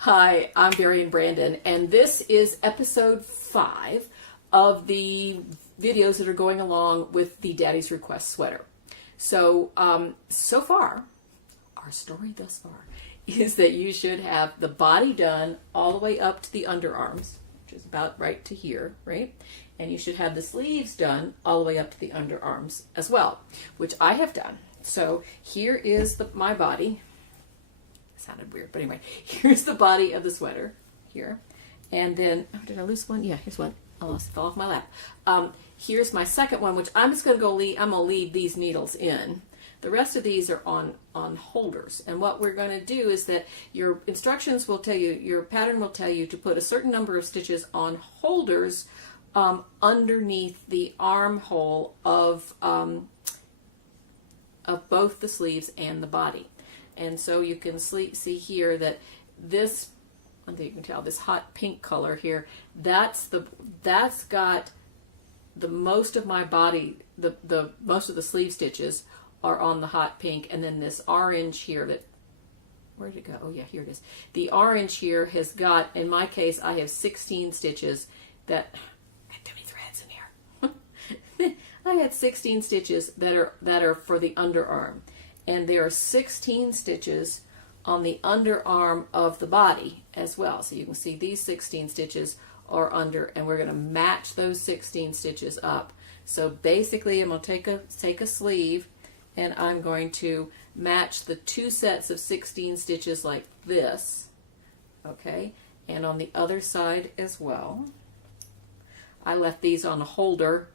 Hi, I'm Varian Brandon, and this is episode 5 of the videos that are going along with the Daddy's Request sweater. So, so far, our story thus far is that you should have the body done all the way up to the underarms, which is about right to here, right? And you should have the sleeves done all the way up to the underarms as well, which I have done. So here is my body. Sounded weird, but anyway, here's the body of the sweater here, and then did I lose one? Yeah, here's one. I lost, it fell off my lap. Here's my second one, which I'm just going to go leave. I'm going to leave these needles in. The rest of these are on holders, and what we're going to do is that your instructions will tell you, your pattern will tell you to put a certain number of stitches on holders underneath the armhole of both the sleeves and the body. And so you can see here that this, I think you can tell, this hot pink color here, that's got the most of my body, the most of the sleeve stitches are on the hot pink, and then this orange here that, where did it go? Oh yeah, here it is. The orange here has got, in my case, I have 16 stitches that, I had too many threads in here. I had 16 stitches that are for the underarm. And there are 16 stitches on the underarm of the body as well. So you can see these 16 stitches are under, and we're going to match those 16 stitches up. So basically I'm going to take a sleeve, and I'm going to match the two sets of 16 stitches like this, okay? And on the other side as well. I left these on the holder.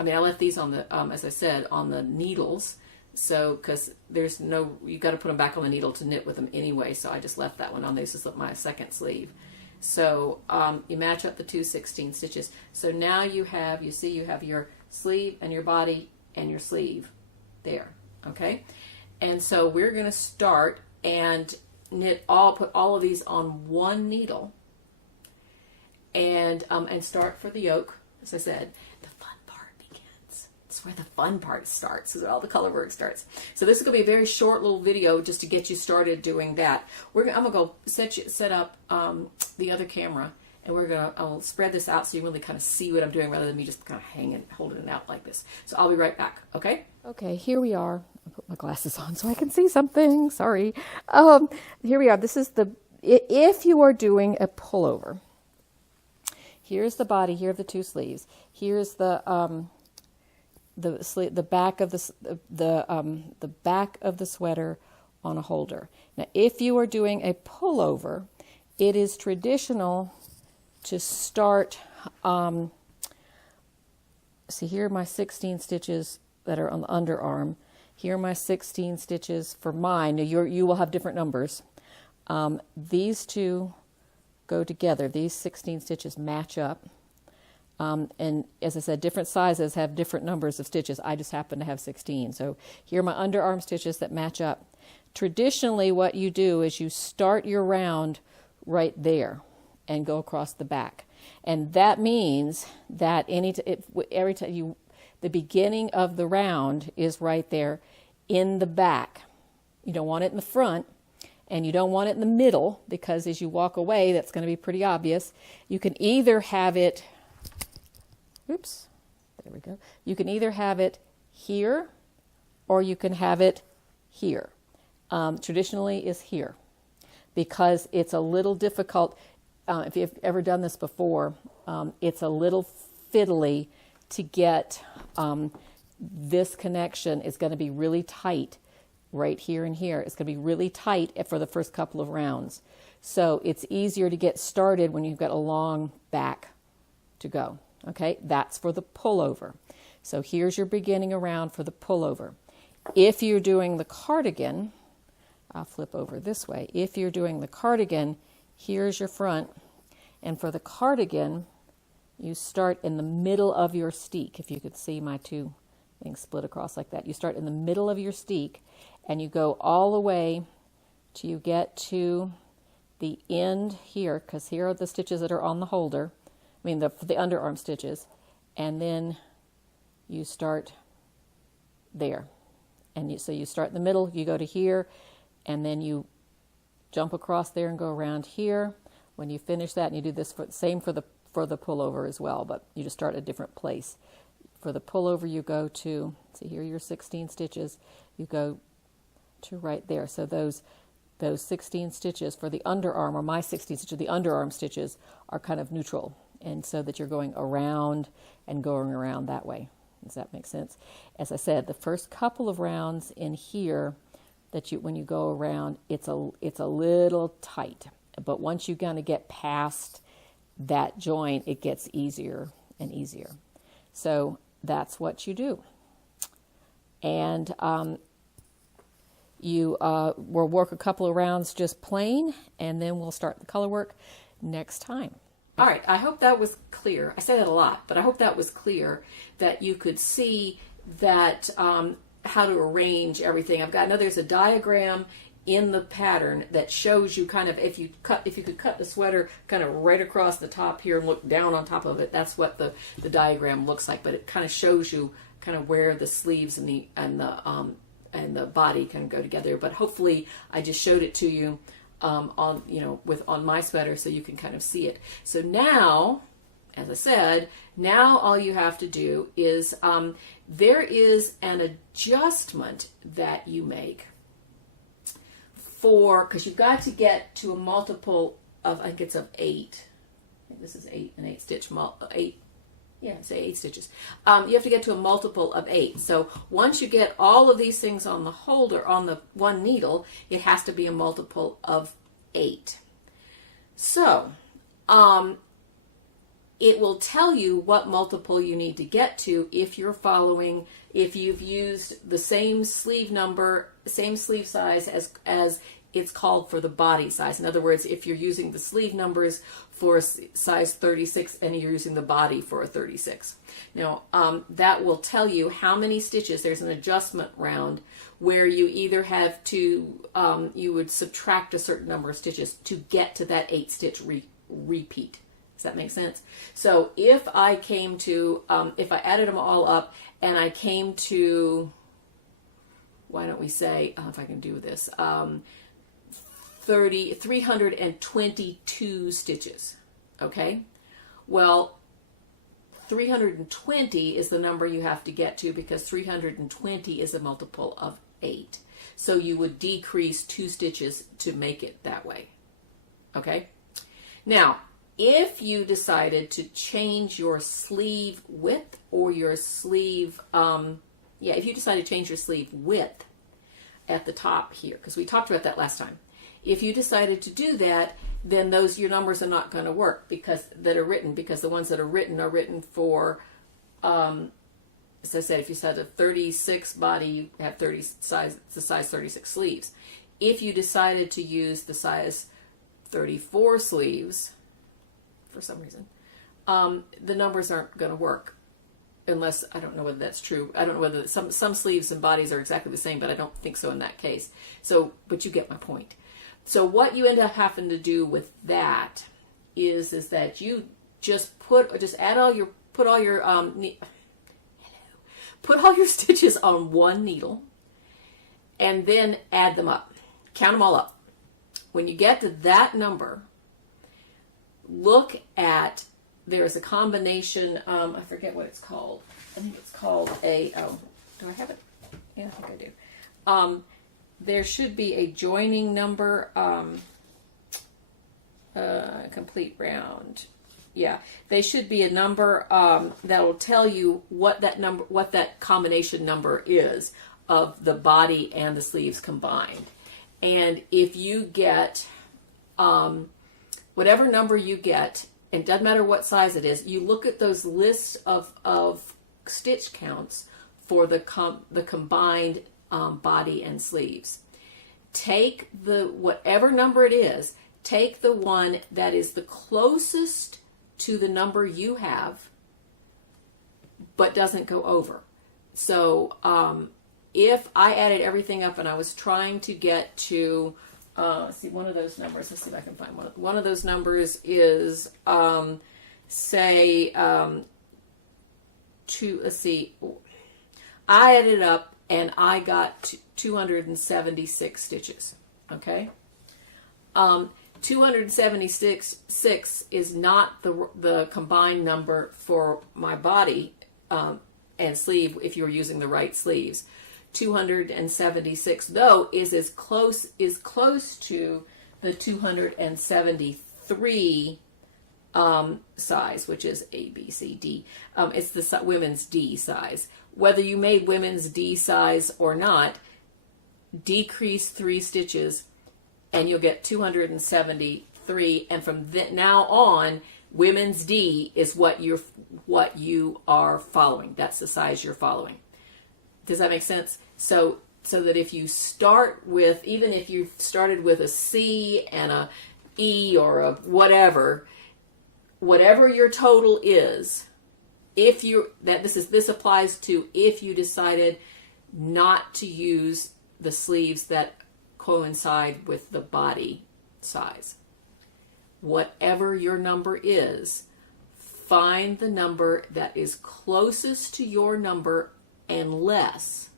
I left these on the, as I said, on the needles. So, because there's no, you got to put them back on the needle to knit with them anyway, so I just left that one on. This is my second sleeve. So, you match up the two 16 stitches. So now you have your sleeve and your body and your sleeve there, okay? And so we're going to start and put all of these on one needle and start for the yoke, as I said. Where the fun part starts, is where all the color work starts. So this is going to be a very short little video just to get you started doing that. I'm going to go set up the other camera, and I'll spread this out so you really kind of see what I'm doing rather than me just kind of holding it out like this. So I'll be right back, okay? Okay, here we are. I'll put my glasses on so I can see something. Sorry. Here we are. This is if you are doing a pullover, here's the body, here are the two sleeves. Here's the back of the back of the sweater on a holder. Now, if you are doing a pullover, it is traditional to start. See, here are my 16 stitches that are on the underarm. Here are my 16 stitches for mine. Now, you will have different numbers. These two go together. These 16 stitches match up. And as I said, different sizes have different numbers of stitches. I just happen to have 16. So here are my underarm stitches that match up. Traditionally, what you do is you start your round right there and go across the back. And that means that every time the beginning of the round is right there in the back. You don't want it in the front, and you don't want it in the middle, because as you walk away, that's going to be pretty obvious. You can either have it Oops, there we go. You can either have it here or you can have it here. Traditionally is here, because it's a little difficult. If you've ever done this before, it's a little fiddly to get this connection. Is going to be really tight right here and here. It's going to be really tight for the first couple of rounds. So it's easier to get started when you've got a long back to go. Okay, that's for the pullover. So here's your beginning around for the pullover. If you're doing the cardigan, I'll flip over this way. If you're doing the cardigan, here's your front. And for the cardigan, you start in the middle of your steek. If you could see my two things split across like that. You start in the middle of your steek, and you go all the way till you get to the end here, because here are the stitches that are on the holder. The underarm stitches, and then you start there. And so you start in the middle, you go to here, and then you jump across there and go around here. When you finish that, and you do this same for the pullover as well, but you just start at a different place. For the pullover, you go to, see here, your 16 stitches, you go to right there. So those 16 stitches for the underarm, or my 16 stitches, the underarm stitches, are kind of neutral, and so that you're going around and going around that way. Does that make sense? As I said, the first couple of rounds in here, that when you go around, it's a little tight, but once you kind of get past that joint, it gets easier and easier. So that's what you do. And we'll work a couple of rounds just plain, and then we'll start the color work next time. All right, I hope that was clear. I say that a lot, but I hope that was clear, that you could see that how to arrange everything. I know there's a diagram in the pattern that shows you kind of, if you could cut the sweater kind of right across the top here and look down on top of it, that's what the diagram looks like. But it kind of shows you kind of where the sleeves and the body can go together. But hopefully I just showed it to you on my sweater, so you can kind of see it. So now, as I said, now all you have to do is there is an adjustment that you make because you've got to get to a multiple of, I think it's of 8. I think this is 8, an 8 stitch, 8. Yeah, say 8 stitches. You have to get to a multiple of 8. So once you get all of these things on the holder, on the one needle, it has to be a multiple of 8. So it will tell you what multiple you need to get to if you've used the same sleeve number, same sleeve size as it's called for the body size. In other words, if you're using the sleeve numbers for size 36 and you're using the body for a 36. Now, that will tell you how many stitches. There's an adjustment round where you either have to, you would subtract a certain number of stitches to get to that 8 stitch repeat. Does that make sense? So if I came to, if I added them all up and I came to, why don't we say, if I can do this, 322 stitches, okay? Well, 320 is the number you have to get to because 320 is a multiple of 8. So you would decrease 2 stitches to make it that way, okay? Now, if you decided to change your sleeve width or your sleeve, if you decided to change your sleeve width at the top here, because we talked about that last time. If you decided to do that, then your numbers are not going to work because the ones that are written for, as I said, if you said a 36 body, you have the size 36 sleeves. If you decided to use the size 34 sleeves, for some reason, the numbers aren't going to work. Unless, I don't know whether that's true. I don't know whether some sleeves and bodies are exactly the same, but I don't think so in that case. So, but you get my point. So what you end up having to do with that is that you just put all your stitches on one needle, and then add them up. Count them all up. When you get to that number, look at, there's a combination, I forget what it's called. I think it's called do I have it? Yeah, I think I do. There should be a joining number, complete round. Yeah, they should be a number that will tell you what that combination number is of the body and the sleeves combined. And if you get, whatever number you get, and it doesn't matter what size it is, you look at those lists of stitch counts for the combined body and sleeves. Take whatever number it is, take the one that is the closest to the number you have, but doesn't go over. So if I added everything up and I was trying to get to, see, one of those numbers, let's see if I can find one. One of those numbers is, I added up and I got 276 stitches, okay? 276 is not the combined number for my body and sleeve if you're using the right sleeves. 276 though is close to the 273 size, which is A, B, C, D. It's the women's D size. Whether you made women's D size or not, decrease 3 stitches and you'll get 273. And from now on, women's D is what you are following. That's the size you're following. Does that make sense? So that if you start with, even if you started with a C and a E or a whatever your total is, this applies to if you decided not to use the sleeves that coincide with the body size. Whatever your number is, find the number that is closest to your number and less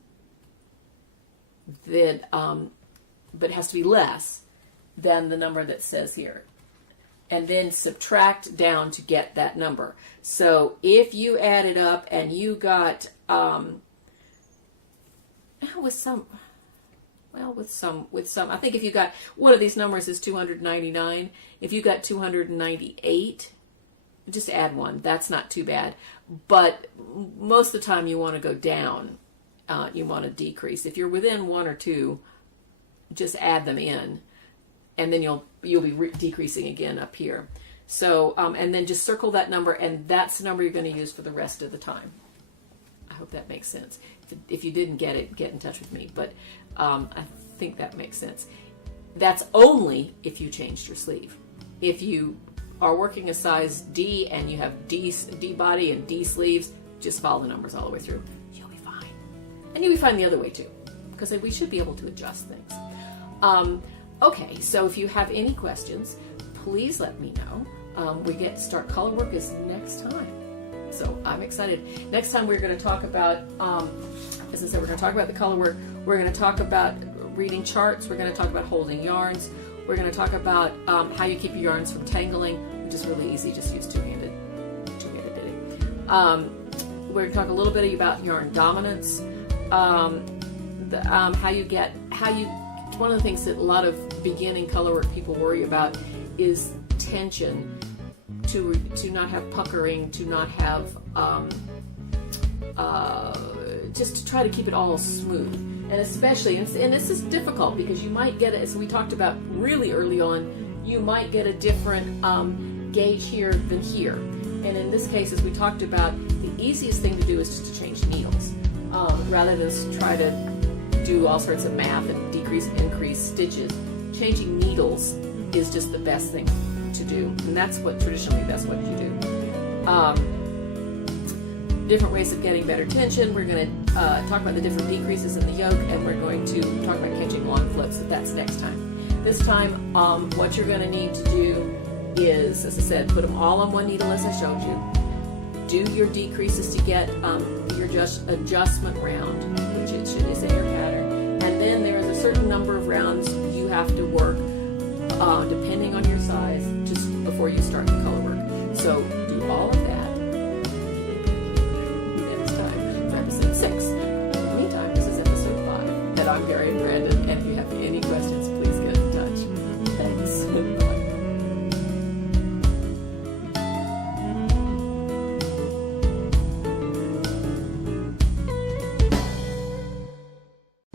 than, but it has to be less than the number that says here. And then subtract down to get that number. So if you add it up and you got, with some, I think if you got, one of these numbers is 299. If you got 298, just add 1. That's not too bad. But most of the time you want to go down. You want to decrease. If you're within 1 or 2, just add them in. And then you'll be decreasing again up here. So, and then just circle that number, and that's the number you're going to use for the rest of the time. I hope that makes sense. If you didn't get it, get in touch with me. But I think that makes sense. That's only if you changed your sleeve. If you are working a size D and you have D body and D sleeves, just follow the numbers all the way through. You'll be fine. And you'll be fine the other way too, because we should be able to adjust things. Okay, so if you have any questions, please let me know. We get to start color work is next time. So I'm excited. Next time we're going to talk about, as I said, we're going to talk about the color work. We're going to talk about reading charts. We're going to talk about holding yarns. We're going to talk about how you keep your yarns from tangling, which is really easy. Just use two-handed knitting. We're going to talk a little bit about yarn dominance. One of the things that a lot of beginning color work people worry about is tension, to not have puckering, to not have, just to try to keep it all smooth. And especially, and this is difficult because you might get, as we talked about really early on, you might get a different gauge here than here. And in this case, as we talked about, the easiest thing to do is just to change needles, rather than try to do all sorts of math and decrease and increase stitches. Changing needles is just the best thing to do, and that's what you do. Different ways of getting better tension. We're going to talk about the different decreases in the yoke, and we're going to talk about catching long flips. But that's next time. This time, what you're going to need to do is, as I said, put them all on one needle as I showed you. Do your decreases to get your adjustment round, which it should say your pattern. And then there is a certain number of rounds you have to work, depending on your size, just before you start the color work. So do all of that. Next time, episode 6. In the meantime, this is episode 5. And I'm Varian Brandon, and if you have any questions,